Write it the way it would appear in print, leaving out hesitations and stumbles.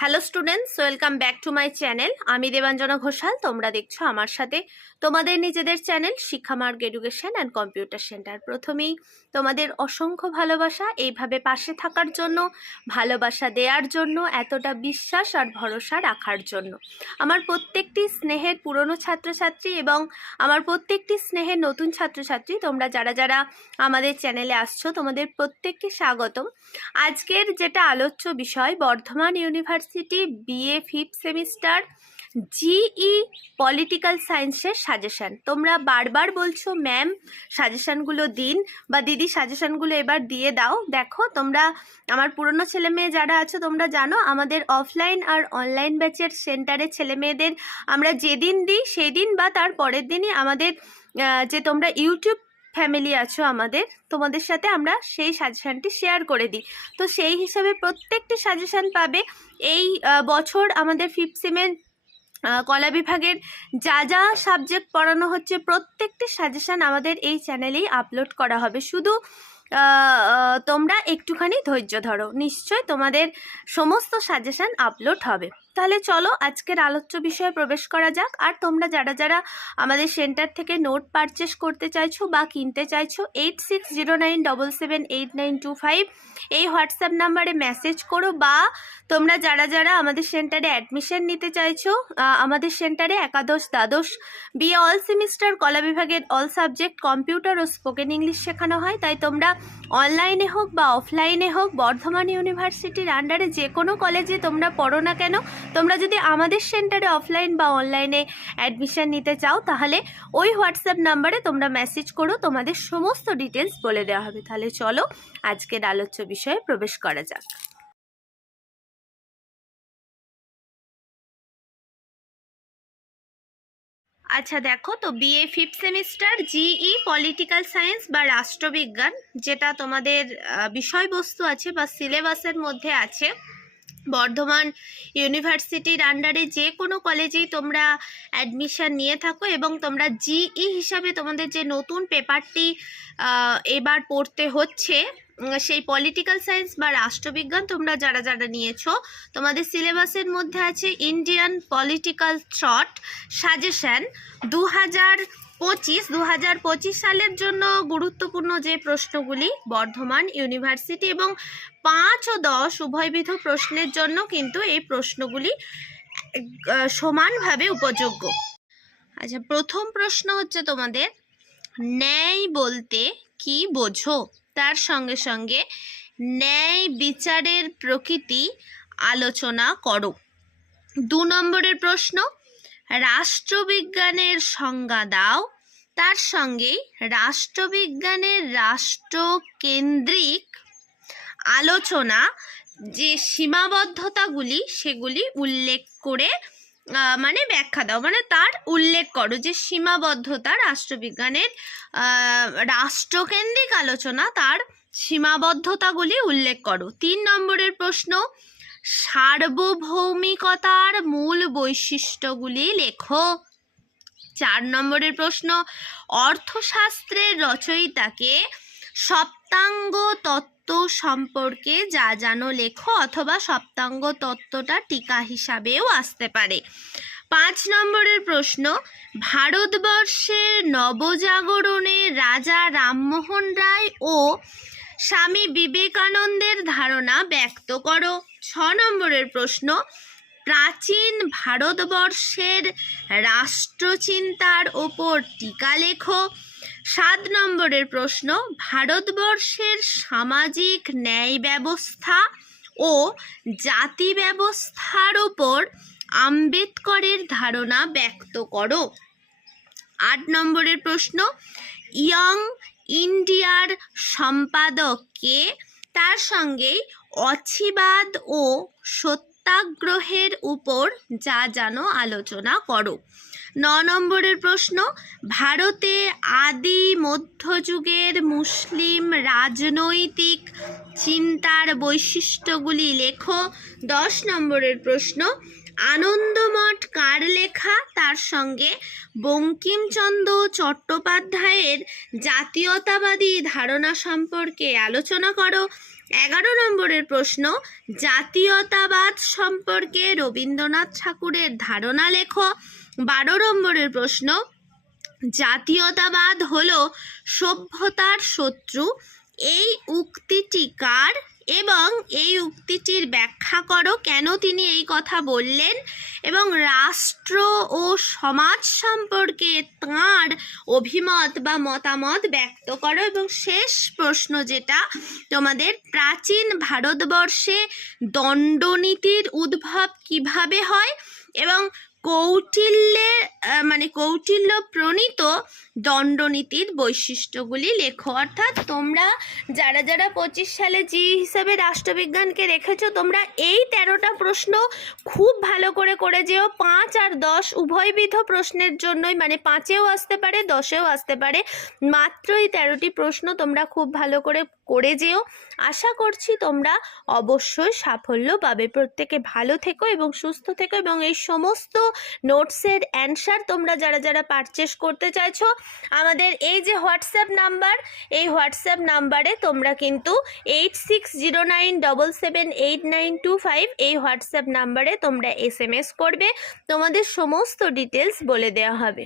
Hello students, welcome back to my channel. আমি দেবাঞ্জনা ঘোষাল। তোমরা দেখছো আমার সাথে তোমাদের নিজেদের channel Shikshamarg education and computer centre. প্রথমেই তোমাদের অসংখ্য ভালোবাসা, এইভাবে পাশে থাকার জন্য, ভালোবাসা দেওয়ার জন্য, এতটা বিশ্বাস আর ভরসা রাখার জন্য। আমার প্রত্যেকটি স্নেহের পুরনো ছাত্রছাত্রী এবং আমার প্রত্যেকটি স্নেহের নতুন ছাত্রছাত্রী, তোমরা যারা যারা আমাদের চ্যানেলে আসছো, তোমাদের প্রত্যেককে স্বাগতম। আজকের যেটা আলোচ্য বিষয়, Bardhaman university BA fifth semester GE political সায়েন্সের সাজেশান। তোমরা বারবার বলছো ম্যাম সাজেশানগুলো দিন, বা দিদি সাজেশানগুলো এবার দিয়ে দাও। দেখো, তোমরা আমার পুরনো ছেলে মেয়ে যারা আছো, তোমরা জানো আমাদের অফলাইন আর অনলাইন ব্যাচের সেন্টারে ছেলে মেয়েদের আমরা যেদিন দিই সেই দিন বা তার পরের দিনই আমাদের যে তোমরা ইউটিউব ফ্যামিলি আছো আমাদের, তোমাদের সাথে আমরা সেই সাজেশানটি শেয়ার করে দিই। তো সেই হিসাবে প্রত্যেকটি সাজেশান পাবে। এই বছর আমাদের ফিফথ সেমের কলা বিভাগের যা যা সাবজেক্ট পড়ানো হচ্ছে প্রত্যেকটি সাজেশান আমাদের এই চ্যানেলেই আপলোড করা হবে। শুধু তোমরা একটুখানি ধৈর্য ধরো, নিশ্চয় তোমাদের সমস্ত সাজেশান আপলোড হবে। তাহলে চলো আজকের আলোচ্য বিষয়ে প্রবেশ করা যাক। আর তোমরা যারা যারা আমাদের সেন্টার থেকে নোট পারচেস করতে চাইছো বা কিনতে চাইছো, 8609778925 এই হোয়াটসঅ্যাপ নাম্বারে মেসেজ করো, বা তোমরা যারা যারা আমাদের সেন্টারে অ্যাডমিশন নিতে চাইছো, আমাদের সেন্টারে একাদশ দ্বাদশ বিএ অল সেমিস্টার কলা বিভাগের অল সাবজেক্ট কম্পিউটার ও স্পোকেন ইংলিশ শেখানো হয়। তাই তোমরা অনলাইনে হোক বা অফলাইনে হোক, বর্ধমান ইউনিভার্সিটির আন্ডারে যে কোনো কলেজে তোমরা পড়ো না কেন, তোমরা যদি আমাদের সেন্টারে অফলাইন বা অনলাইনে অ্যাডমিশন নিতে চাও, তাহলে ওই হোয়াটসঅ্যাপ নাম্বারে তোমরা মেসেজ করো, তোমাদের সমস্ত ডিটেলস বলে দেওয়া হবে। তাহলে চলো আজকের আলোচ্য বিষয়ে প্রবেশ করা যাক। আচ্ছা দেখো, তো BA fifth semester GE political science বা রাষ্ট্রবিজ্ঞান, যেটা তোমাদের বিষয়বস্তু আছে বা সিলেবাসের মধ্যে আছে, বর্ধমান ইউনিভার্সিটির আন্ডারে যে কোনো কলেজেই তোমরা অ্যাডমিশন নিয়ে থাকো এবং তোমরা জিই হিসাবে তোমাদের যে নতুন পেপারটি এবার পড়তে হচ্ছে, সেই পলিটিক্যাল সায়েন্স বা রাষ্ট্রবিজ্ঞান তোমরা যারা যারা নিয়েছো, তোমাদের সিলেবাসের মধ্যে আছে ইন্ডিয়ান পলিটিক্যাল থ্রট সাজেশন 2025 সালের জন্য গুরুত্বপূর্ণ যে প্রশ্নগুলি বর্ধমান ইউনিভার্সিটি, এবং 5 ও 10 উভয়বিধ প্রশ্নের জন্য কিন্তু এই প্রশ্নগুলি সমানভাবে উপযোগ্য। আচ্ছা, প্রথম প্রশ্ন হচ্ছে তোমাদের, ন্যায় বলতে কি বোঝো? তার সঙ্গে সঙ্গে ন্যায় বিচারের প্রকৃতি আলোচনা করো। 2 নম্বরের প্রশ্ন, রাষ্ট্রবিজ্ঞানের সংজ্ঞা দাও। তার সঙ্গেই রাষ্ট্রবিজ্ঞানের রাষ্ট্রকেন্দ্রিক আলোচনা যে সীমাবদ্ধতাগুলি সেগুলি উল্লেখ করে মানে ব্যাখ্যা দাও, মানে তার উল্লেখ করো যে সীমাবদ্ধতা রাষ্ট্রবিজ্ঞানের রাষ্ট্রকেন্দ্রিক আলোচনা, তার সীমাবদ্ধতাগুলি উল্লেখ করো। 3 নম্বরের প্রশ্ন, সার্বভৌমিকতার মূল বৈশিষ্ট্যগুলি লেখো। 4 নম্বরের প্রশ্ন, অর্থশাস্ত্রের রচয়িতাকে সপ্তাঙ্গ তত্ত্ব সম্পর্কে যা জানো লেখো, অথবা সপ্তাঙ্গ তত্ত্বটা টিকা হিসাবেও আসতে পারে। 5 নম্বরের প্রশ্ন, ভারতবর্ষের নবজাগরণে রাজা রামমোহন রায় ও স্বামী বিবেকানন্দের ধারণা ব্যক্ত করো। 6 নম্বরের প্রশ্ন, প্রাচীন ভারতবর্ষের রাষ্ট্রচিন্তার ওপর টিকা লেখো। 7 নম্বরের প্রশ্ন, ভারতবর্ষের সামাজিক ন্যায় ব্যবস্থা ও জাতি ব্যবস্থার ওপর আম্বেদকরের ধারণা ব্যক্ত করো। 8 নম্বরের প্রশ্ন, ইয়ং ইন্ডিয়ার সম্পাদক কে? তার সঙ্গেই অছিবাদ ও সত্যাগ্রহের উপর যা জানো আলোচনা করো। 9 নম্বরের প্রশ্ন, ভারতে আদি মধ্যযুগের মুসলিম রাজনৈতিক চিন্তার বৈশিষ্ট্যগুলি লেখো। 10 নম্বরের প্রশ্ন, আনন্দমঠ কার লেখা? তার সঙ্গে বঙ্কিমচন্দ্র চট্টোপাধ্যায়ের জাতীয়তাবাদী ধারণা সম্পর্কে আলোচনা করো। 11 নম্বরের প্রশ্ন, জাতীয়তাবাদ সম্পর্কে রবীন্দ্রনাথ ঠাকুরের ধারণা লেখো। 12 নম্বরের প্রশ্ন, জাতীয়তাবাদ হলো সভ্যতার শত্রু, এই উক্তিটি কার এবং এই উক্তিটির ব্যাখ্যা করো, কেন তিনি এই কথা বললেন, এবং রাষ্ট্র ও সমাজ সম্পর্কে তাঁর অভিমত বা মতামত ব্যক্ত করো। এবং শেষ প্রশ্ন যেটা তোমাদের, প্রাচীন ভারতবর্ষে দণ্ডনীতির উদ্ভব কিভাবে হয় এবং কৌটিল্য প্রণীত দণ্ডনীতির বৈশিষ্ট্যগুলি লেখো। অর্থাৎ তোমরা যারা 25 সালে জি হিসাবে রাষ্ট্রবিজ্ঞানকে রেখেছো, তোমরা এই 13টা প্রশ্ন খুব ভালো করে যেও। 5 আর 10 উভয়বিধ প্রশ্নের জন্যই, 5এও আসতে পারে 10এও আসতে পারে, মাত্র এই 13টি প্রশ্ন তোমরা খুব ভালো করে যেও। আশা করছি তোমরা অবশ্যই সাফল্য পাবে। প্রত্যেকে ভালো থেকো এবং সুস্থ থেকো, এবং এই সমস্ত নোটসের অ্যান্সার তোমরা যারা পারচেস করতে চাইছো, আমাদের এই যে হোয়াটসঅ্যাপ নাম্বার, এই হোয়াটসঅ্যাপ নাম্বারে তোমরা কিন্তু 8609778925 এই হোয়াটসঅ্যাপ নাম্বারে তোমরা SMS করবে, তোমাদের সমস্ত ডিটেলস বলে দেওয়া হবে।